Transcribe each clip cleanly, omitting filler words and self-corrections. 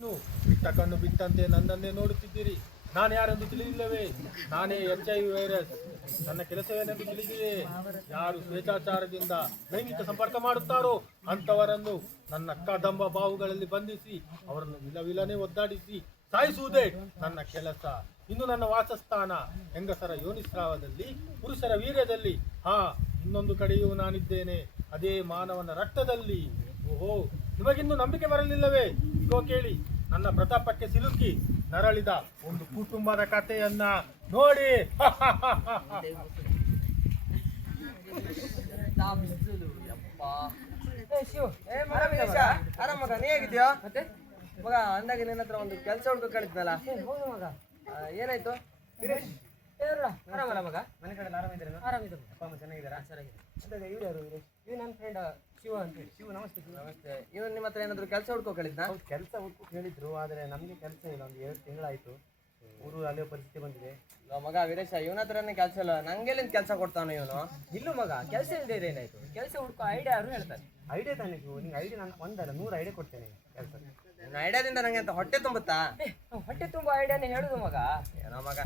ಬಿಟ್ಟ ಕಣ್ಣು ಬಿಟ್ಟಂತೆ ನನ್ನನ್ನೇ ನೋಡುತ್ತಿದ್ದೀರಿ. ನಾನು ಯಾರೆಂದು ತಿಳಿದಿಲ್ಲವೇ? ನಾನೇ HIV ವೈರಸ್. ನನ್ನ ಕೆಲಸವೇನೆಂದು ತಿಳಿದಿದೆ. ಯಾರು ಸ್ವೇಚ್ಛಾಚಾರದಿಂದ ಲೈಂಗಿಕ ಸಂಪರ್ಕ ಮಾಡುತ್ತಾರೋ ಅಂಥವರನ್ನು ನನ್ನ ಕದಂಬ ಬಾಹುಗಳಲ್ಲಿ ಬಂಧಿಸಿ ಅವರನ್ನು ವಿಲವಿಲನೆ ಒದ್ದಾಡಿಸಿ ಸಾಯಿಸುವುದೇ ನನ್ನ ಕೆಲಸ. ಇನ್ನು ನನ್ನ ವಾಸಸ್ಥಾನ ಹೆಂಗಸರ ಯೋನಿಸ್ರಾವದಲ್ಲಿ, ಪುರುಷರ ವೀರ್ಯದಲ್ಲಿ. ಇನ್ನೊಂದು ಕಡೆಯೂ ನಾನಿದ್ದೇನೆ, ಅದೇ ಮಾನವನ ರಕ್ತದಲ್ಲಿ. ಓಹೋ, ನಿಮಗಿನ್ನೂ ನಂಬಿಕೆ ಬರಲಿಲ್ಲವೇ? ಇಗೋ ಕೇಳಿ, ನನ್ನ ಪ್ರತಾಪಕ್ಕೆ ಸಿಲುಕಿ ನರಳಿದ ಒಂದು ಕುಟುಂಬದ ಕಥೆಯನ್ನ ನೋಡಿ. ಆರಾಮ ಮಗ, ನೀ ಹೇಗಿದ್ಯೋ? ಮತ್ತೆ ಮಗ ಅಂದಾಗೆ ನಿನ್ನ ಹತ್ರ ಒಂದು ಕೆಲಸ ಹುಡ್ಕೋ ಕಳಿದ್ನಲ್ಲ. ಹೌದು ಮಗ, ಏನಾಯ್ತು? ಆರಾಮಲ್ಲ ಮಗ? ಮನೆ ಕಡೆ ಆರಾಮಿದ್ದೀರಾ? ಆರಾಮಿದ್ದಾರೆ. ಅಪ್ಪ ಅಮ್ಮ ಚೆನ್ನಾಗಿದ್ದಾರಾ? ಚೆನ್ನಾಗಿದೆ. ಇವ್ರು ಯಾರು? ಇವ್ರು ನನ್ನ ಫ್ರೆಂಡ್ ಶಿವ ಅಂತ ಹೇಳಿ. ಶಿವ, ನಮಸ್ತೆ. ನಮಸ್ತೆ. ಇವನು ನಿಮ್ಮ ಹತ್ರ ಏನಾದ್ರು ಕೆಲಸ ಹುಡ್ಕೋ ಕಳಿದ್ನ? ಕೆಲಸ ಹುಡ್ಕೋ ಹೇಳಿದ್ರು, ಆದರೆ ನಮಗೆ ಕೆಲಸ ಇಲ್ಲ. ಒಂದು 2 ತಿಂಗಳಾಯಿತು. ಊರು ಅಲ್ಲಿಯೋ ಪರಿಸ್ಥಿತಿ ಬಂದಿದೆ. ಮಗ ವೀರೇಶ, ಇವನ ಹತ್ರನೇ ಕೆಲಸ ಇಲ್ಲ. ನಂಗೆಲ್ಲಿಂದ ಕೆಲಸ ಕೊಡ್ತಾನೆ ಇವನು? ಇಲ್ಲೂ ಮಗ, ಕೆಲಸ ಇಲ್ಲದೆ ಏನಾಯ್ತು? ಕೆಲಸ ಹುಡ್ಕೋ ಐಡಿಯಾ ಯಾರು ಹೇಳ್ತಾರೆ? ಐಡಿಯಾ ತಾನೇ ನಿಂಗೆ? ಐಡಿಯಾ ನಾನು ಒಂದಲ್ಲ 100 ಐಡಿಯಾ ಕೊಡ್ತೇನೆ ಕೆಲಸ. ನನ್ನ ಐಡಿಯಾದಿಂದ ನಂಗೆ ಅಂತ ಹೊಟ್ಟೆ ತುಂಬುತ್ತಾ? ಹೊಟ್ಟೆ ತುಂಬ ಐಡಿಯಾನೇ ಹೇಳುದು ಮಗ. ಏನೋ ಮಗ,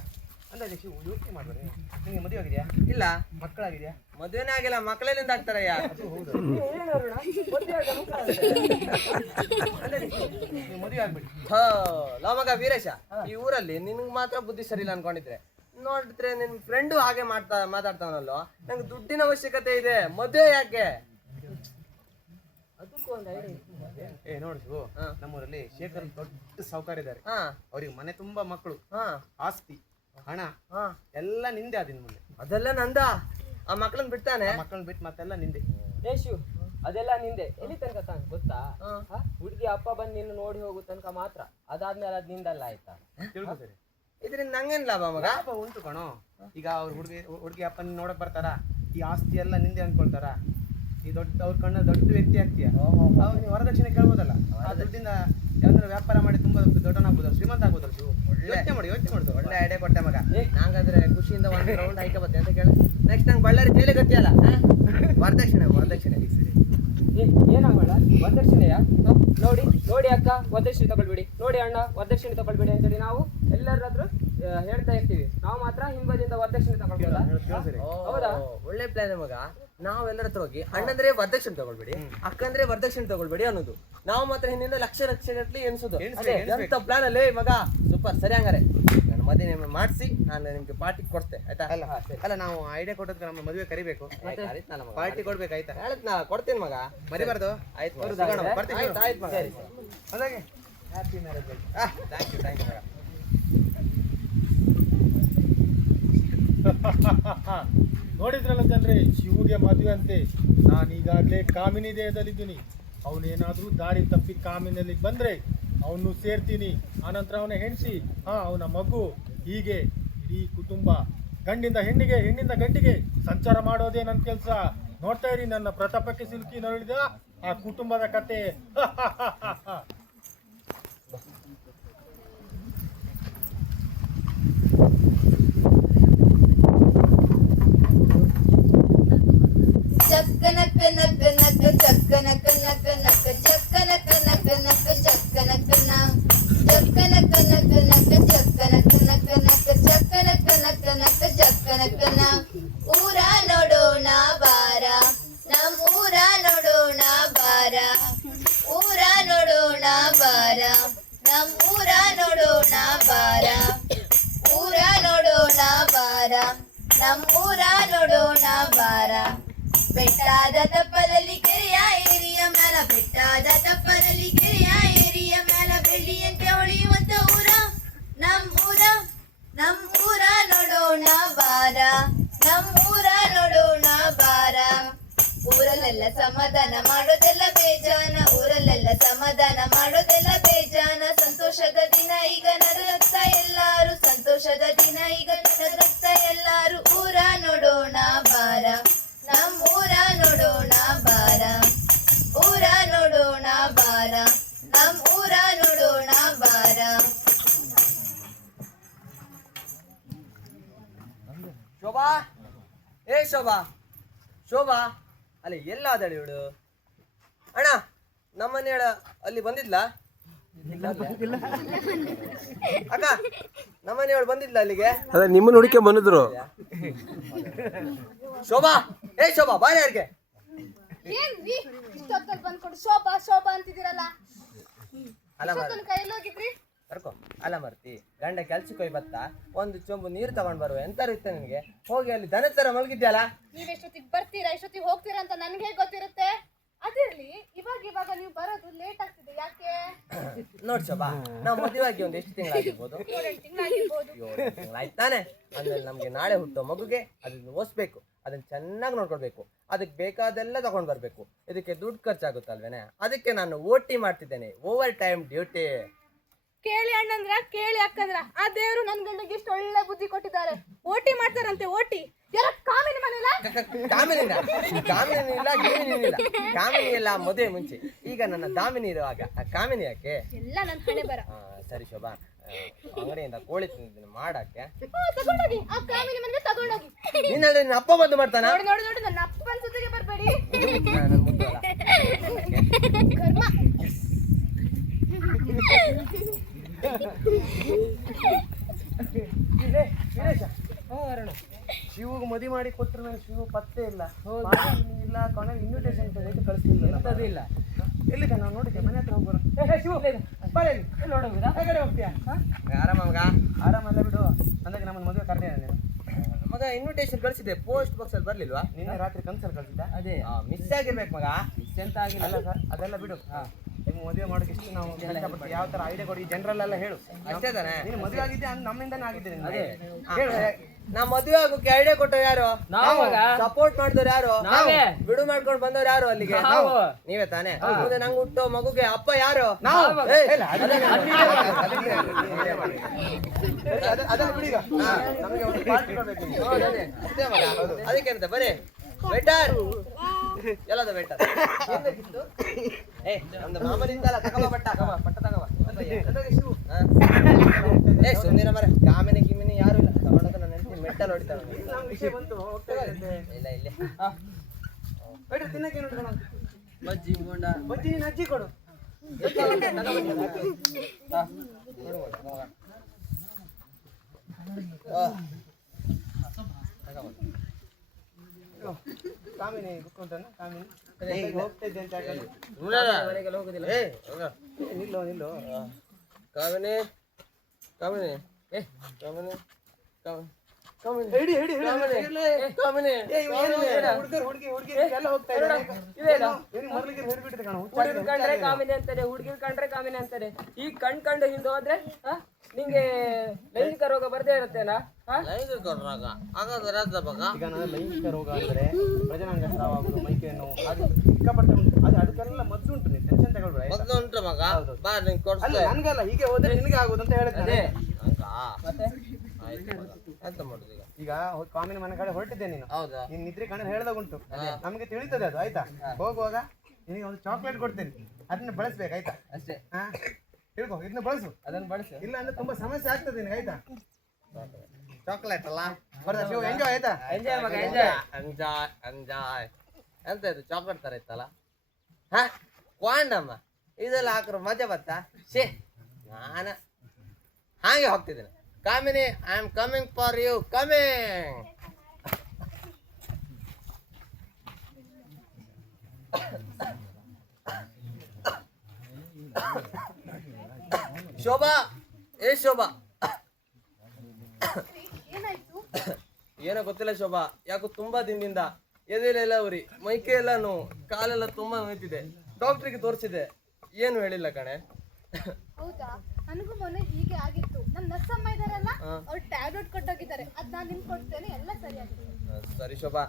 ಅಂದಾಜು ಶಿವ ಯೋಚನೆ ಮಾಡ್ಬಾರಿ. ನಿಮಗೆ ಮದುವೆ ಆಗಿದೆಯಾ? ಇಲ್ಲ. ಮಕ್ಕಳಾಗಿದೆಯಾ? ಮದುವೆನೇ ಆಗಿಲ್ಲ, ಮಕ್ಕಳೆಲ್ಲಿಂದ ಆಗ್ತಾರಯ್ಯ? ಹೌದು, ಮದುವೆ ಆಗ್ಬಿಡಿ. ಲೋ ಮಗ ವೀರೇಶ, ಈ ಊರಲ್ಲಿ ನಿನ್ಗೆ ಮಾತ್ರ ಬುದ್ಧಿ ಸರಿ ಇಲ್ಲ ಅನ್ಕೊಂಡಿದ್ರೆ, ನೋಡಿದ್ರೆ ನಿನ್ ಫ್ರೆಂಡು ಹಾಗೆ ಮಾತಾಡ್ತಾವನಲ್ಲೋ. ನಂಗೆ ದುಡ್ಡಿನ ಅವಶ್ಯಕತೆ ಇದೆ, ಮದುವೆ ಯಾಕೆ? ಅದಕ್ಕೂ ಒಂದು ಐಡಿಯಾ. ನೋಡಿ ಶಿವು, ನಮ್ಮೂರಲ್ಲಿ ಶೇಖರ್ ದೊಡ್ಡ ಸಾಹುಕಾರ ಇದ್ದಾರೆ. ಅವ್ರಿಗೆ ಮನೆ ತುಂಬಾ ಮಕ್ಕಳು, ಆಸ್ತಿ, ಹಣ ಎಲ್ಲ ನಿಂದೆ. ಅದಿನ ಮುಂದೆ ಅದೆಲ್ಲ ನಂದ. ಆ ಮಕ್ಕಳನ್ನ ಬಿಡ್ತಾನೆ? ಮಕ್ಕಳನ್ನ ಬಿಟ್ಟು ಮತ್ತೆಲ್ಲ ನಿಂದೆ. ಶಿವ್, ಅದೆಲ್ಲ ನಿಂದೆ. ಎಲ್ಲಿ ತನಕ ತಾನು ಗೊತ್ತಾ? ಹುಡುಗಿ ಅಪ್ಪ ಬಂದು ನಿನ್ನ ನೋಡಿ ಹೋಗೋ ತನಕ ಮಾತ್ರ. ಅದಾದ್ಮೇಲೆ ಅದ್ ನಿಂದಲ್ಲ, ಆಯ್ತಾ? ತಿಳ್ಕೊ ಸರಿ. ಇದರಿಂದ ನಂಗೇನ್ ಲಾಭ ಮಗ? ಲಾಭ ಉಂಟು ಕಣೋ. ಈಗ ಅವ್ರ ಹುಡುಗಿ ಅಪ್ಪ ನೋಡಕ್ ಬರ್ತಾರ, ಈ ಆಸ್ತಿ ಎಲ್ಲ ನಿಂದೆ ಅನ್ಕೊಳ್ತಾರ. ಈ ಅವ್ರ ಕಣ್ಣ ದೊಡ್ಡ ವ್ಯಕ್ತಿ ಆಗ್ತೀಯ, ಅವ್ರು ನೀವು ವರದಕ್ಷಿಣೆ ಕೇಳ್ಬೋದಲ್ಲ. ಆ ದುಡ್ಡಿಂದ ಯಾವ್ದಾದ್ರು ವ್ಯಾಪಾರ ಮಾಡಿ ತುಂಬಾ ದೊಡ್ಡನಾಗ್ಬೋದಲ್ಲ, ಶ್ರೀಮಂತ ಆಗ್ಬೋದಲ್ಲ. ಯೋಚನೆ ಮಾಡಿ. ಒಳ್ಳೆ ಐಡಿಯಾ ಕೊಟ್ಟೆ ಮಗ. ನಂಗಾದ್ರೆ ಖುಷಿಯಿಂದ ಒಂದು ರೌಂಡ್ ಹೈಕ ಬತ್ತೆ ಅಂತ ಕೇಳಿ. ನೆಕ್ಸ್ಟ್ ನಂಗೆ ಬಳ್ಳಾರಿ ಜೈಲಿಗೆ ಗತಿಯಲ್ಲ. ವರದಕ್ಷಿಣೆ ಏನಾಗಲ್ಲ, ವರದಕ್ಷಿಣೆಯ ನೋಡಿ ಅಕ್ಕ ವರದಕ್ಷಿಣೆ ತಗೊಳ್ಬೇಡಿ, ನೋಡಿ ಅಣ್ಣ ವರದಕ್ಷಿಣೆ ತಗೊಳ್ಬೇಡಿ ಅಂತೇಳಿ ನಾವು ಎಲ್ಲರಾದ್ರೂ ಹೇಳ್ತಾ ಇರ್ತೀವಿ. ನಾವು ಮಾತ್ರ ಹಿಂಬದಿಯಿಂದ ವರದಕ್ಷಿಣೆ ತಗೊಳ್ಬೋದ? ಹೌದಾ? ಒಳ್ಳೆ ಪ್ಲಾನ್ ಮಗ. ನಾವ್ ಎಲ್ಲರ ಹತ್ರ ಹೋಗಿ ಅಣ್ಣಂದ್ರೆ ವರದಕ್ಷಿಣೆ ತಗೊಳ್ಬೇಡಿ, ಅಕ್ಕಂದ್ರೆ ವರದಕ್ಷಿಣೆ ತಗೊಳ್ಬೇಡಿ ಅನ್ನೋದು. ನಾವು ಮಾತ್ರ ಹಿಂದಿಂದ ಲಕ್ಷ ಗಟ್ಟಲೆ ಎನ್ಸೋದು. ಎಂತ ಪ್ಲಾನ್ ಅಲ್ಲೇ ಮಗ, ಸೂಪರ್. ಸರಿ, ಹಂಗಾರೆ ನಾನು ಮದುವೆ ಮಾಡಿಸಿ ನಾನು ನಿಮ್ಗೆ ಪಾರ್ಟಿ ಕೊಡ್ತೆ, ಆಯ್ತಾ? ಅಲ್ಲ, ನಾವು ಐಡಿಯಾ ಕೊಟ್ಟದ್ಕೆ ನಮ್ಮ ಮದುವೆ ಕರಿಬೇಕು, ಪಾರ್ಟಿ ಕೊಡ್ಬೇಕು, ಆಯ್ತಾ? ನಾ ಕೊಡ್ತೀನಿ ಮಗ, ಮರಿಬಾರ್ದು. ಆಯ್ತು ಆಯ್ತು ಮಗ. ಅದಾಗೆ ಹ್ಯಾಪಿ ಮ್ಯಾರೇಜ್. ಥ್ಯಾಂಕ್ ಯು ಮಗ. ನೋಡಿದ್ರಲ್ಲ ಜನರೇ, ಶಿವುಗೆ ಮದುವೆ ಅಂತೆ. ನಾನು ಈಗಾಗಲೇ ಕಾಮಿನಿ ದೇಹದಲ್ಲಿದ್ದೀನಿ. ಅವನೇನಾದ್ರೂ ದಾರಿ ತಪ್ಪಿ ಕಾಮಿನಲ್ಲಿ ಬಂದ್ರೆ ಅವನು ಸೇರ್ತೀನಿ. ಆನಂತರ ಅವನ ಹೆಂಡತಿ, ಅವನ ಮಗು, ಹೀಗೆ ಇಡೀ ಕುಟುಂಬ ಗಂಡಿಂದ ಹೆಣ್ಣಿಗೆ, ಹೆಣ್ಣಿಂದ ಗಂಡಿಗೆ ಸಂಚಾರ ಮಾಡೋದೇ ನನ್ನ ಕೆಲಸ. ನೋಡ್ತಾ ಇರಿ, ನನ್ನ ಪ್ರತಾಪಕ್ಕೆ ಸಿಲುಕಿ ನೋಡಿದ ಆ ಕುಟುಂಬದ ಕತೆ. ಚಕ್ಕನಕ ನಕ ನಕ ಚಕ್ಕನಕ ನಕ ನಕ ಚಕ್ಕನಕ ನಕ ನಕ ಚಕ್ಕನಕ ಚಕ್ಕನಕ ನಕ ನಕ ಚಕ್ಕನಕ ನಕ ನಕ ಚಕ್ಕನಕ ನಕ ನಕ ಚಕ್ಕನಕ. ಊರ ನೋಡೋಣ ಬಾರ, ನಮ್ಮೂರ ನೋಡೋಣ ಬಾರ. ಊರ ನೋಡೋಣ ಬಾರ, ನಮ್ಮೂರ ನೋಡೋಣ ಬಾರ. ಊರ ನೋಡೋಣ ಬಾರ, ನಮ್ಮೂರ ನೋಡೋಣ ಬಾರ. ಬೆಟ್ಟಾದ ತಪ್ಪಲಲ್ಲಿ ಕೆರೆಯ ಏರಿಯ ಮ್ಯಾಲ, ಬೆಟ್ಟಾದ ತಪ್ಪಲಲ್ಲಿ ಕೆರೆಯ ಏರಿಯ ಮ್ಯಾಲ ಬೆಳ್ಳಿಯಂತೆ ಹೊಳೆಯುವಂತ ಊರ ನಮ್ಮೂರ. ನಮ್ಮೂರ ನೋಡೋಣ ಬಾರ, ನಮ್ಮೂರ ನೋಡೋಣ ಬಾರ. ಊರಲ್ಲೆಲ್ಲ ಸಮಾಧಾನ ಮಾಡೋದೆಲ್ಲ ಬೇಜಾನ, ಊರಲ್ಲೆಲ್ಲ ಸಮಾಧಾನ ಮಾಡೋದೆಲ್ಲ ಬೇಜಾನ. ಸಂತೋಷದ ದಿನ ಈಗ ನರತ್ತ ಎಲ್ಲಾರು, ಸಂತೋಷದ ದಿನ ಈಗ ನರತ್ತ ಎಲ್ಲಾರು. ಊರ ನೋಡೋಣ ಬಾರ, ನಮ್ಮೂರ ನೋಡೋಣ ಬಾರ. ಊರ ನೋಡೋಣ ಬಾರ, ನಮ್ಮೂರ ನೋಡೋಣ ಬಾರ. ಶೋಭಾ, ಶೋಭಾ ಅಲ್ಲಿ ಎಲ್ಲ ಅದಾಳೆ ಇವಳು? ಅಣ್ಣ, ನಮ್ಮನೆ ಅಲ್ಲಿ ಬಂದಿದ್ಲಾ? ಅಕ್ಕ ನಮ್ಮನೆಯವಳು ಬಂದಿದ್ಲ ಅಲ್ಲಿಗೆ? ಅದೇ ನಿಮ್ಮನ್ನ ಹುಡುಕೆ ಬಂದಿದ್ರು. ಶೋಭಾ, ಏ ಶೋಭಾ ಬಾರಿ ಯಾರಿಗೆ? ಏನ್ರಿ ಇಷ್ಟೊತ್ತಲ್ಲಿ ಬಂದ್ಕೊಂಡು ಶೋಭಾ ಶೋಭಾ ಅಂತಿದ್ದೀರಲ್ಲ? ಅಲ್ಲ ಇಷ್ಟೊತ್ತಲ್ಲಿ ಕೈಯಲ್ಲಿ ಹೋಗಿದ್ರಿ? ಕರ್ಕೊ. ಅಲ್ಲ ಮರ್ತಿ, ಗಂಡ ಕೆಲ್ಸಕ್ಕೆ ಹೋಗಿ ಬತ್ತಾ ಒಂದು ಚೊಂಬು ನೀರು ತಗೊಂಡ್ ಬರುವ ಎಂತಾರು ಇತ್ತ ನಿನ್ಗೆ? ಹೋಗಿ ಅಲ್ಲಿ ದನದ ತರ ಮಲಗಿದ್ಯಲ್ಲ? ನೀವ್ ಎಷ್ಟೊತ್ತಿಗೆ ಬರ್ತೀರಾ ಎಷ್ಟೊತ್ತಿಗೆ ಹೋಗ್ತೀರಾ ಅಂತ ನನ್ಗೆ ಹೇಗೆ ಗೊತ್ತಿರುತ್ತೆ? ಅದಿರ್ಲಿ, ಇವಾಗ ನೀವು ಬರೋದು ಲೇಟ್ ಆಗ್ತಿದೆ, ಯಾಕೆ? ನೋಡ್ ಶೋಭಾ, ನಾವು ಮದುವೆ ಆಗಿ ಒಂದು ಎಷ್ಟು ತಿಂಗಳಾಗಿರ್ಬೋದು? 7 ತಿಂಗಳಾಗಿರ್ಬೋದು. 7 ತಿಂಗಳಾಯ್ತು ತಾನೆ. ಆಮೇಲೆ ನಮ್ಗೆ ನಾಳೆ ಹುಟ್ಟೋ ಮಗುಗೆ ಅದನ್ನ ಓದಿಸ್ಬೇಕು, ಅದನ್ನ ಚೆನ್ನಾಗಿ ನೋಡ್ಕೊಳ್ಬೇಕು, ಅದಕ್ಕೆ ಬೇಕಾದೆಲ್ಲ ತಗೊಂಡ್ ಬರ್ಬೇಕು. ಇದಕ್ಕೆ ದುಡ್ಡು ಖರ್ಚಾಗುತ್ತಲ್ವೇನೆ, ಅದಕ್ಕೆ ನಾನು OT ಮಾಡ್ತಿದ್ದೇನೆ, ಓವರ್ ಟೈಮ್ ಡ್ಯೂಟಿ. ಕೇಳಿ ಅಣ್ಣಂದ್ರ ಕೇಳಿ ಅಕ್ಕಂದ್ರ, ಆ ದೇವ್ರು ನನ್ ಗಂಡಗೆ ಇಷ್ಟು ಒಳ್ಳೆ ಬುದ್ಧಿ ಕೊಟ್ಟಿದ್ದಾರೆ. ಓಟಿ ಮಾಡ್ತಾರಂತೆ, ಓಟಿ. ಯಾರ ಕಾಮಿನಿ ಮನೆಲ್ಲ? ಕಾಮಿನಿಲ್ಲ, ಕಾಮಿನಿ ಇಲ್ಲ, ಗೀಮಿನಿ ಇಲ್ಲ. ಕಾಮಿನಿ ಎಲ್ಲ ಮದುವೆ ಮುಂಚೆ, ಈಗ ನನ್ನ ದಾಮಿನಿ ಇರುವಾಗ ಕಾಮಿನಿ ಯಾಕೆ? ಎಲ್ಲ ನನ್ ಹಣೆ ಬರ. ಸರಿ ಶೋಭಾ, ಅಂಗಡಿಯಿಂದ ಕೋಳಿ ತಿಂದಿದ್ದೀನಿ ಮಾಡಕ್ಕೆ. ತಗೊಂಡೋಗಿ, ಆ ಕಾಮಿನಿ ಮನೆಗೆ ತಗೊಂಡೋಗಿ. ನೀನಲ್ಲಿ ನಿನ್ನ ಅಪ್ಪ ಬಂದು ಮಾಡ್ತಾನ? ನೋಡಿ ನೋಡಿ ನೋಡಿ, ನನ್ನ ಅಪ್ಪನ ಜೊತೆಗೆ ಬರ್ಬೇಡಿ. ನನ್ನ ಮುದ್ದು ಅಲ್ಲ. ಕರ್ಮ. ಶಿವಗೆ ಮದುವೆ ಮಾಡಿ ಕೊಟ್ಟರೆ ನನಗೆ ಶಿವ ಪತ್ತೆ ಇಲ್ಲ, ಇಲ್ಲ, ಕೊನೆಗೆ ಇನ್ವಿಟೇಷನ್ ಕಳಿಸ್ಲಿಲ್ಲ. ಇಲ್ಲ ಎಲ್ಲಿದೆ? ನಾವು ನೋಡಿದ್ದೆ, ಮನೆ ಹತ್ರ ಹೋಗೋರು. ಶಿವ ಹೇಗಡೆ ಹೋಗ್ತೀಯಾ? ಆರಾಮ ಮಗ? ಆರಾಮಲ್ಲ ಬಿಡು. ಅಂದಾಗ ನಮ್ಮನ್ನ ಮದುವೆ ಕರೆದೇ ನೀನು. ಮಗ ಇನ್ವಿಟೇಷನ್ ಕಳಿಸಿದ್ದೆ, ಪೋಸ್ಟ್ ಬಾಕ್ಸ್ ಅಲ್ಲಿ ಬರ್ಲಿಲ್ವಾ? ನಿನ್ನೆ ರಾತ್ರಿ ಕನ್ಸಲ್ಲಿ ಕಳ್ಸಿದ್ದ. ಅದೇ ಮಿಸ್ ಆಗಿರ್ಬೇಕು ಮಗ. ಎಂತ ಆಗಿಲ್ಲ. ಅಲ್ಲ ಸರ್, ಅದೆಲ್ಲ ಬಿಡು. ನಿಮ್ಮ ಮದುವೆ ಮಾಡೋಕೆ ಇಷ್ಟು ನಾವು ಕಷ್ಟಪಟ್ಟು ಯಾವ ತರ ಐಡಿಯಾ ಕೊಡಿ, ಜನರಲ್ ಎಲ್ಲ ಹೇಳು. ಅಷ್ಟೇ ತಾನೆ? ನೀನು ಮದುವೆ ಆಗಿದ್ದೆ ನಮ್ಮಿಂದಾನೇ ಆಗಿದ್ದೆ. ಅದೇ. ಹೇಳು. ನಾ ಮದುವೆ ಆಗೋಕೆ ಐಡಿಯಾ ಕೊಟ್ಟೋ ಯಾರು? ನಾವು ಮಗ. ಸಪೋರ್ಟ್ ಮಾಡಿದವ್ರು ಯಾರು? ನಾವೇ. ಬಿಡು ಮಾಡ್ಕೊಂಡು ಬಂದವ್ರು ಯಾರು ಅಲ್ಲಿಗೆ? ನಾವು. ನೀವೇ ತಾನೆ? ಮುಂದೆ ನಂಗೆ ಹುಟ್ಟೋ ಮಗುಗೆ ಅಪ್ಪ ಯಾರು? ನಾವು. ಏಯ್, ಇಲ್ಲ, ಅದನ್ನ ಬಿಡಿ ಈಗ. ನಮಗೆ ಒಂದು ಪಾರ್ಟಿ ಕೊಡ್ಬೇಕು ನೀವು. ಅಷ್ಟೇ ಮಗ. ಅದಕ್ಕೆ ಅಂತ ಬರೀ ವೇಟರ್ ಎಲ್ಲದ ವೇಟರ್ ಏ ನಮ್ದು ಮಾಮನಿಂದಲ್ಲ, ತಗೋ ಬಟ್ಟ ತಗೋ. ಏ ಸುಂದಿರ ಮರ, ಕಾಮಿನಿ ಗಿಮಿನಿ ಯಾರು ಇಲ್ಲ, ತಗೊಂಡೋಗ ನನ್ನ ಹೆಂಡತಿ ಮೆಟ್ಟಲ್ ಹೊಡಿತಾಳೆ. ವಿಷಯ ಬಂತು, ಹೋಗ್ತಾ ಇದ್ದೆ. ಇಲ್ಲ ಇಲ್ಲೇ ಬೇಡ, ತಿನ್ನಕ್ಕೆ ನೋಡ್ಕೋಣ. ಬಜ್ಜಿ ಬೋಂಡ ಬಜ್ಜಿ ನೀನು ಅಜ್ಜಿ ಕೊಡು. ಕಾಮಿನಿ ಕುತ್ಕೊಂತಾನ. ಕಾಮಿನಿ ಹೋಗ್ತಾ ಇದ್ದೆ ಅಂತ ಯಾಕಂದ್ರೆ ಮನೆಗೆಲ್ಲ ಹೋಗುದಿಲ್ಲ. ನಿಲ್ಲೋ ನಿಲ್ಲೋ. ಕಾಮಿನಿ ಕಾಮಿನಿ ಏ ಕಾಮಿನಿ ಕಾಮಿನಿ ಹಿಡಿ ಹಿಡಿ ಕಾಮಿನಿ ಹುಡುಗರು ಹುಡುಗಿ ಎಲ್ಲ ಹೋಗ್ತಾ ಇದ್ದಾರೆ. ಮರ್ಲಿಗೆ ಹಿಡಿಬಿಟ್ಟಿದೆ ಕಾಣು. ಹುಡುಗರು ಕಂಡ್ರೆ ಕಾಮಿನಿ ಅಂತಾರೆ, ಹುಡುಗಿರು ಕಂಡ್ರೆ ಕಾಮಿನಿ ಅಂತಾರೆ. ಈಗ ಕಂಡು ಹಿಂದೆ ಹೋದ್ರೆ ನಿಂಗೆ ಲೈಂಗಿಕ ರೋಗ ಬರ್ದೇ ಇರುತ್ತೇನಾ? ಲೈಂಗಿಕ ರೋಗ ಹಾಗಾದ್ರೆ ಈಗ ನಾನು ಲೈಂಗಿಕ ರೋಗ ಅಂದ್ರೆ ಪ್ರಜನಾಂಗ ಸ್ರಾವ ಆಗುದು, ಮೈಕೈ ನೋವು, ಅದು ಸಿಕ್ಕಾಪಟ್ಟೆ ಉಂಟು. ಅದಕ್ಕೆಲ್ಲ ಮದ್ದು ಉಂಟು, ನೀನು ಟೆನ್ಷನ್ ತಗೊಳ್ಬೇಡ. ಮೊದ್ಲು ಉಂಟು ಮಗ, ಬಾ ನಿಂಗೆ ಅಲ್ಲ ಕೊಡ್ಸ್ತೆ. ನನ್ಗಲ್ಲ, ಹೀಗೆ ಹೋದ್ರೆ ನಿನಗೆ ಆಗುದು ಅಂತ ಹೇಳಿದ್ದೆ. ಮತ್ತೆ ಆಯ್ತು ಮಗ, ಎಂತ ಮಾಡುದು ಈಗ? ಈಗ ಕಾಮಿನ ಮನೆ ಕಡೆ ಹೊರಟಿದ್ದೆ ನೀನು. ಹೌದಾ? ನೀನ್ ನಿದ್ರೆ ಕಣ್ಣು ಹೇಳ್ದಾಗ ಉಂಟು, ನಮಗೆ ತಿಳಿತದೆ ಅದು. ಆಯ್ತಾ? ಹೋಗುವಾಗ ನಿನಗೆ ಒಂದು ಚಾಕ್ಲೇಟ್ ಕೊಡ್ತೇನೆ, ಅದನ್ನ ಬಳಸ್ಬೇಕು. ಆಯ್ತಾ? ಅಷ್ಟೇ. ಹಾ, ತಿಳ್ಕೊ, ಇದನ್ನ ಬಳಸು. ಅದನ್ನು ಬಳಸು. ಇಲ್ಲ ಅಂದ್ರೆ ತುಂಬಾ ಸಮಸ್ಯೆ ಆಗ್ತದೆ ನಿನಗೆ. ಆಯ್ತಾ? ಚಾಕ್ಲೇಟ್ ಅಲ್ಲ, ಬರ್ದ ಶಿವ, ಎಂಜಾಯ್. ಆಯ್ತಾ? ಎಂಜಾಯ್ ಮಗ, ಎಂಜಾಯ್. ಎಂಜಾಯ್. ಎಂತ ಇದು ಚಾಕ್ಲೇಟ್ ತರ ಇತ್ತಲ್ಲ? ಹಾ, ಕ್ವಾಂಡಮ್ಮ ಇದೆಲ್ಲ ಹಾಕ್ರು ಮಜಾ ಬತ್ತಾ? ಶೇ, ನಾನು ಹಾಗೆ ಹೋಗ್ತಿದ್ದೇನೆ. Kamini, I am coming for you, coming. Shobha, ಏ ಶೋಭಾ. ಏನಾಯ್ತು? ಏನೋ ಗೊತ್ತಿಲ್ಲ ಶೋಭಾ, ಯಾಕೋ ತುಂಬಾ ದಿನದಿಂದ ಎದೆಲೆಲ್ಲ ಉರಿ, ಮೈಕೈ ಎಲ್ಲ ನೋವು, ಕಾಲೆಲ್ಲ ತುಂಬಾ ನೋಯ್ತಿದೆ. ಡಾಕ್ಟ್ರಿಗೆ ತೋರಿಸಿದೆ, ಏನು ಹೇಳಿಲ್ಲ ಕಣೆ. ಹೌದಾ? ನನಗೂ ಮೊನ್ನೆ ಹೀಗೆ ಆಗಿತ್ತು. ನಮ್ಮ ನರ್ಸಮ್ಮ ಇದಾರಲ್ಲ, ಅವ್ರು ಟ್ಯಾಬ್ಲೆಟ್ ಕೊಟ್ಟೋಗಿದ್ದಾರೆ. ಅದ್ ನಾನು ನಿಮ್ಗೆ ಕೊಡ್ತೇನೆ, ಎಲ್ಲ ಸರಿಯಾಗಿದೆ. ಸರಿ ಶೋಭಾ,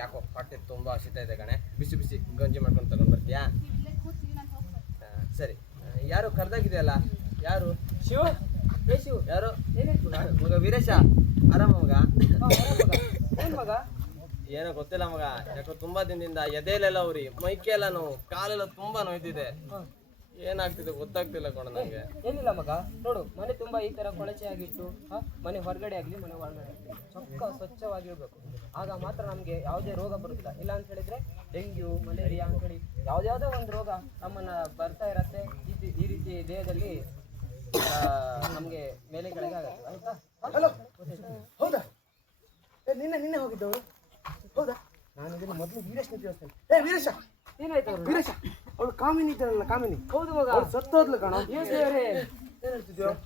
ಯಾಕೋ ಹೊಟ್ಟೆ ತುಂಬಾ ಹಸಿತಾ ಇದೆ ಕಣೆ. ಬಿಸಿ ಬಿಸಿ ಗಂಜಿ ಮಾಡ್ಕೊಂಡು ತಗೊಂಡ್ ಬರ್ತೀಯಾ? ಇಲ್ಲೇ ಕೂರ್ತೀವಿ, ನಾನು ಹೋಗ್ತೇನೆ. ಸರಿ. ಯಾರು ಕರ್ದಾಗಿದೆಯಲ್ಲ? ಯಾರು? ಶಿವ, ಏ ಶಿವ, ಯಾರು? ಏನಿತ್ತು ಮಗ ವೀರೇಶ, ಆರಾಮ ಮಗ? ಏನ್ ಮಗ? ಏನೋ ಗೊತ್ತಿಲ್ಲ ಮಗ, ಯಾಕೋ ತುಂಬಾ ದಿನದಿಂದ ಎದೆಲೆಲ್ಲ ಉರಿ, ಮೈಕೈ ಎಲ್ಲ ನೋವು, ಕಾಲೆಲ್ಲ ತುಂಬಾ ನೋಯ್ತಿದೆ. ಏನಾಗ್ತಿದೆ ಗೊತ್ತಾಗ್ತಿಲ್ಲ ಕಣ ನಂಗೆ. ಏನಿಲ್ಲ ಮಗ, ನೋಡು ಮನೆ ತುಂಬಾ ಈ ತರ ಕೊಳಚೆ ಆಗಿಟ್ಟು ಮನೆ ಹೊರಗಡೆ ಆಗ್ಲಿ ಮನೆ ಒಳಗಡೆ ಆಗ್ಲಿ ಸ್ವಚ್ಛವಾಗಿರ್ಬೇಕು. ಆಗ ಮಾತ್ರ ನಮ್ಗೆ ಯಾವುದೇ ರೋಗ ಬರುತ್ತಿಲ್ಲ. ಇಲ್ಲ ಅಂತ ಹೇಳಿದ್ರೆ ಡೆಂಗ್ಯೂ, ಮಲೇರಿಯಾ ಅಂತ ಹೇಳಿ ಯಾವ್ದಾವುದೋ ಒಂದು ರೋಗ ನಮ್ಮನ್ನ ಬರ್ತಾ ಇರತ್ತೆ. ಈ ರೀತಿ ದೇಹದಲ್ಲಿ ನಮ್ಗೆ ಮೇಲೆ ಕೆಳಗೆ ಆಗತ್ತೆ. ಆಯ್ತಾ? ಹಲೋ, ಹೌದಾ? ನಿನ್ನೆ ಹೋಗಿದ್ದವರು ಹೌದಾ? ನಾನು ಇದನ್ನು ಮೊದಲು ವೀರೇಶ್ ತಿಳಿಸ್ತೇನೆ. ವೀರೇಶ, ಏನಾಯ್ತು ಅವ್ರು? ವೀರೇಶ, ಅವಳು ಕಾಮಿನಿ ಇದ್ದಾರಲ್ಲ, ಕಾಮಿನಿ. ಹೌದು ಮಗ, ಅವ್ಳು ಸತ್ತೋದ್ಲು ಕಣ.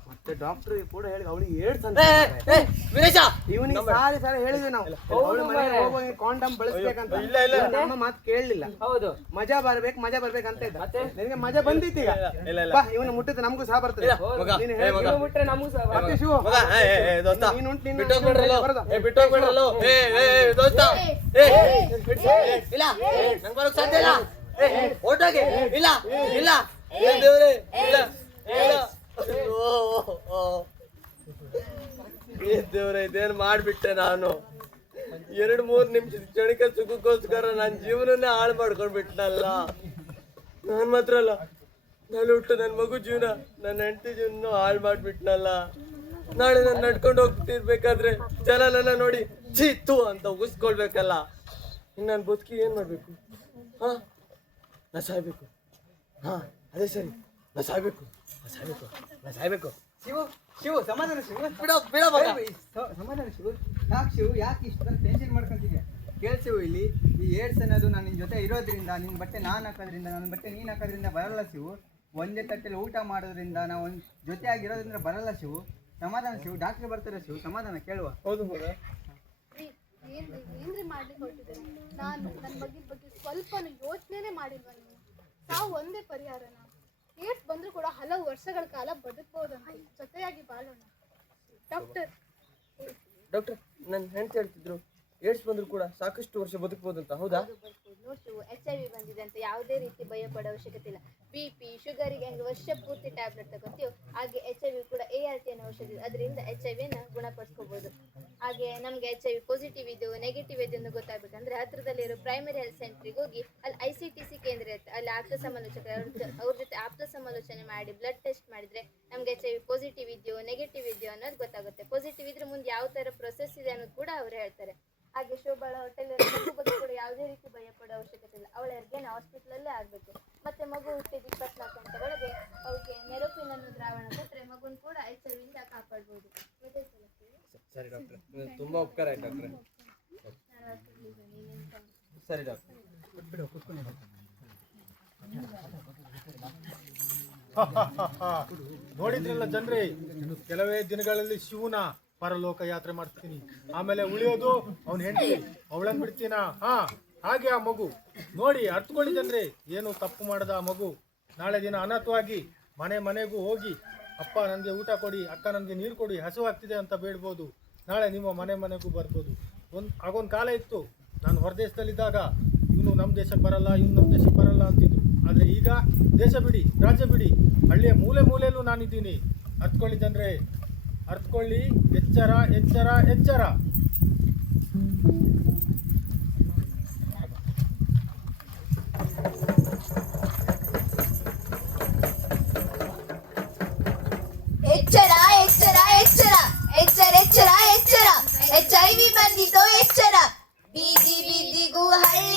ಮತ್ತೆ ಡಾಕ್ಟರ್ ಕೂಡ ಹೇಳಿ ಅವಳಿಗೆ ಏಡ್ಸ್ ಅಂತ. ವೀರೇಶ, ಇವನಿಗೆ ಸಾರಿ ಹೇಳಿದ್ವಿ ನಾವು, ಅವಳ ಮನೆಗೆ ಹೋಗುವಾಗ ಕಾಂಡಮ್ ಬಳಸ್ಬೇಕಂತ. ನಮ್ಮ ಮಾತು ಕೇಳಲಿಲ್ಲ. ಹೌದು, ಮಜಾ ಬರ್ಬೇಕು ಅಂತ ಇದ್ದ. ನಿನಗೆ ಮಜಾ ಬಂದಿತ್ತು ಈಗ. ಬಾ, ಇವನು ಮುಟ್ಟಿದ್ರೆ ನಮಗೂ ಸಹ ಬರ್ತದೆ. ನೀನು ಹೇಳು. ಇವ್ರು ಬಿಟ್ರೆ ನಮಗೂ ಸಹ ಬರ್ತದೆ. ಮತ್ತೆ ಶಿವು, ನೀನು ಉಂಟು, ನಿನ್ನ ಬರೋದಾ? ಇಲ್ಲ ನಂಗೆ ಬರೋಕ್ ಸಾಧ್ಯ ಇಲ್ಲ. ಓಟೋಗೆ ಇಲ್ಲ ಇಲ್ಲ ದೇವ್ರೆ ಇಲ್ಲ ಇಲ್ಲ. ದೇವ್ರೆ, ಇದೇನು ಮಾಡ್ಬಿಟ್ಟೆ ನಾನು. 2-3 ನಿಮಿಷ ಕ್ಷಣಿಕ ಸುಖಕ್ಕೋಸ್ಕರ ನನ್ನ ಜೀವನನೇ ಹಾಳು ಮಾಡ್ಕೊಂಡ್ಬಿಟ್ನಲ್ಲ. ನಾನು ಮಾತ್ರ ಅಲ್ಲ, ನಾನು ಹುಟ್ಟು ನನ್ನ ಮಗು ಜೀವನ, ನನ್ನ ಹೆಂಡತಿ ಜೀವನ ಹಾಳು ಮಾಡ್ಬಿಟ್ನಲ್ಲ. ನಾಳೆ ನಾನು ನಡ್ಕೊಂಡು ಹೋಗ್ತಿರ್ಬೇಕಾದ್ರೆ ಜನ ನನ್ನ ನೋಡಿ ಚೀತು ಅಂತ ಉಗಿಸ್ಕೊಳ್ಬೇಕಲ್ಲ. ಇನ್ನು ನಾನು ಬದುಕಿ ಏನು ಮಾಡಬೇಕು? ಹಾಂ, ನಾ ಸಾಯ್ಬೇಕು. ಹಾಂ, ಅದೇ ಸರಿ, ನಾ ಸಾಯ್ಬೇಕು. ಶಿವು ಸಮಾಧಾನ. ಸಮಾಧಾನ ಶಿವು. ಯಾಕೆ ಇಷ್ಟು ಟೆನ್ಷನ್ ಮಾಡ್ಕೊಂತಿದ್ಯಾ? ಕೇಳಿಸಿವು, ಇಲ್ಲಿ ಈ ಏಡ್ಸ್ ಅನ್ನೋದು ನಾನು ನಿನ್ನ ಜೊತೆ ಇರೋದ್ರಿಂದ, ನಿನ್ನ ಬಟ್ಟೆ ನಾನು ಹಾಕೋದ್ರಿಂದ, ನನ್ನ ಬಟ್ಟೆ ನೀನು ಹಾಕೋದ್ರಿಂದ ಬರಲ್ಲ ಶಿವು. ಒಂದೇ ತಟ್ಟೆಲಿ ಊಟ ಮಾಡೋದ್ರಿಂದ, ನಾವು ಒಂದು ಜೊತೆ ಆಗಿರೋದ್ರಿಂದ ಬರಲ್ಲ ಶಿವು. ಸಮಾಧಾನ ಶಿವು, ಡಾಕ್ಟ್ರ್ ಬರ್ತಾರೆ ಶಿವು, ಸಮಾಧಾನ ಕೇಳುವ. ಹೌದು ಮಗ. ಏನ್ರಿ ಮಾಡ್ಲಿಕ್ಕೆ ಹೊರಟಿದ್ದೀರಿ? ನಾನು ನನ್ನ ಬಗ್ಗೆ ಸ್ವಲ್ಪನೂ ಯೋಚನೆ ಮಾಡಿಲ್ವ ನೀವು? ತಾವು ಒಂದೇ ಪರಿಹಾರನ? ಏಡ್ಸ್ ಬಂದರೂ ಕೂಡ ಹಲವು ವರ್ಷಗಳ ಕಾಲ ಬದುಕಬಹುದಂತ, ಜೊತೆಯಾಗಿ ಬಾಳೋಣ. ಡಾಕ್ಟರ್, ನನ್ನ ಹೆಂಡತಿ ಹೇಳ್ತಿದ್ರು ಏಡ್ಸ್ ಬಂದ್ರು ಕೂಡ ಸಾಕಷ್ಟು ವರ್ಷ ಬದುಕಬಹುದು ಅಂತ. ಹೌದಾ? ನೋಡ್ತು, HIV ಬಂದಿದೆ ಅಂತ ಯಾವುದೇ ರೀತಿ ಭಯ ಪಡೋ ಅವಶ್ಯಕತೆ ಇಲ್ಲ. BP, ಶುಗರಿಗೆ ಹೆಂಗೆ ವರ್ಷ ಪೂರ್ತಿ ಟ್ಯಾಬ್ಲೆಟ್ ತಗೋತೀವಿ, ಹಾಗೆ HIV ಕೂಡ ART ಅನ್ನೋ ಔಷಧಿ, ಅದರಿಂದ HIV-ನ ಗುಣಪಡಿಸ್ಕೋಬಹುದು. ಹಾಗೆ ನಮಗೆ HIV ಪಾಸಿಟಿವ್ ಇದು ನೆಗೆಟಿವ್ ಇದು ಅಂತ ಗೊತ್ತಾಗಬೇಕಂದ್ರೆ ಹತ್ರದಲ್ಲಿರೋ ಪ್ರೈಮರಿ ಹೆಲ್ತ್ ಸೆಂಟ್ರಿಗೆ ಹೋಗಿ ಅಲ್ಲಿ ICTC ಕೇಂದ್ರ ಇರುತ್ತೆ, ಅಲ್ಲಿ ಆಪ್ತ ಸಮಾಲೋಚಕ ಅವ್ರ ಜೊತೆ ಆಪ್ತ ಸಮಾಲೋಚನೆ ಮಾಡಿ ಬ್ಲಡ್ ಟೆಸ್ಟ್ ಮಾಡಿದ್ರೆ ನಮ್ಗೆ HIV ಪಾಸಿಟಿವ್ ಇದೆಯೋ ನೆಗೆಟಿವ್ ಇದೆಯೋ ಅನ್ನೋದು ಗೊತ್ತಾಗುತ್ತೆ. ಪಾಸಿಟಿವ್ ಇದ್ರೆ ಮುಂದೆ ಯಾವ ಥರ ಪ್ರೊಸೆಸ್ ಇದೆ ಅನ್ನೋದು ಕೂಡ ಅವ್ರು ಹೇಳ್ತಾರೆ. ಹಾಗೆ ಶೋಭಾಳ ಹೋಟೆಲ್ ಮಗು ಬಗ್ಗೆ ಕೂಡ ಯಾವುದೇ ರೀತಿ ಭಯ ಪಡೋ ಅವಶ್ಯಕತೆ ಇಲ್ಲ. ಅವಳ ಹೆರಿಗೆನ ಹಾಸ್ಪಿಟ್ಲಲ್ಲೇ ಆಗಬೇಕು. ಮತ್ತೆ ಮಗು ಹುಟ್ಟಿದ 24 ಗಂಟೆ ಒಳಗೆ ಅವ್ರಿಗೆ ನೆರೋಪಿನ್ ಅನ್ನೋ ದ್ರಾವಣ ಕೊಟ್ಟರೆ ಮಗುನ ಕೂಡ HIV-ಇಂದ ಕಾಪಾಡ್ಬೋದು. ಸರಿ ಡಾಕ್ಟ್ರೆ, ತುಂಬಾ ಉಪಕಾರ ಆಯ್ತು ಡಾಕ್ಟ್ರೆ. ಸರಿ ಡಾಕ್ಟ್ರೆ. ನೋಡಿದ್ರಲ್ಲ ಜನರೇ, ಕೆಲವೇ ದಿನಗಳಲ್ಲಿ ಶಿವನ ಪರಲೋಕ ಯಾತ್ರೆ ಮಾಡ್ತೀನಿ, ಆಮೇಲೆ ಉಳಿಯೋದು ಅವನ ಹೆಂಡತಿ, ಅವಳನ್ನು ಬಿಡ್ತೀನ? ಹಾಗೆ ಆ ಮಗು ನೋಡಿ, ಅರ್ಥಕೊಳ್ಳಿ ಜನರೇ. ಏನು ತಪ್ಪು ಮಾಡದ ಆ ಮಗು ನಾಳೆ ದಿನ ಅನಾಥವಾಗಿ ಮನೆಗೂ ಹೋಗಿ ಅಪ್ಪ ನನಗೆ ಊಟ ಕೊಡಿ, ಅಕ್ಕ ನನಗೆ ನೀರು ಕೊಡಿ, ಹಸುವಾಗ್ತಿದೆ ಅಂತ ಬೇಡ್ಬೋದು. ನಾಳೆ ನಿಮ್ಮ ಮನೆಗೂ ಬರ್ಬೋದು. ಆಗೊಂದು ಕಾಲ ಇತ್ತು, ನಾನು ಹೊರದೇಶದಲ್ಲಿದ್ದಾಗ ಇವನು ನಮ್ಮ ದೇಶಕ್ಕೆ ಬರಲ್ಲ ಅಂತಿದ್ರು. ಆದರೆ ಈಗ ದೇಶ ಬಿಡಿ, ರಾಜ್ಯ ಬಿಡಿ, ಹಳ್ಳಿಯ ಮೂಲೆಯಲ್ಲೂ ನಾನಿದ್ದೀನಿ. ಅರ್ಥಕೊಳ್ಳಿ ಜನರೇ, ಅರ್ಥಕೊಳ್ಳಿ. ಎಚ್ಚರ ಎಚ್ಚರ ಎಚ್ಚರ. ಎಚ್ಚರ ಎಚ್ಚರ ಎಚ್ಚರ ಎಚ್ಚರ ಎಚ್ಚರ ಎಚ್ಚರ HIV ಬಂದಿದ್ದು ಎಚ್ಚರ. ಬೀದಿ ಬೀದಿಗೂ ಹಳ್ಳಿ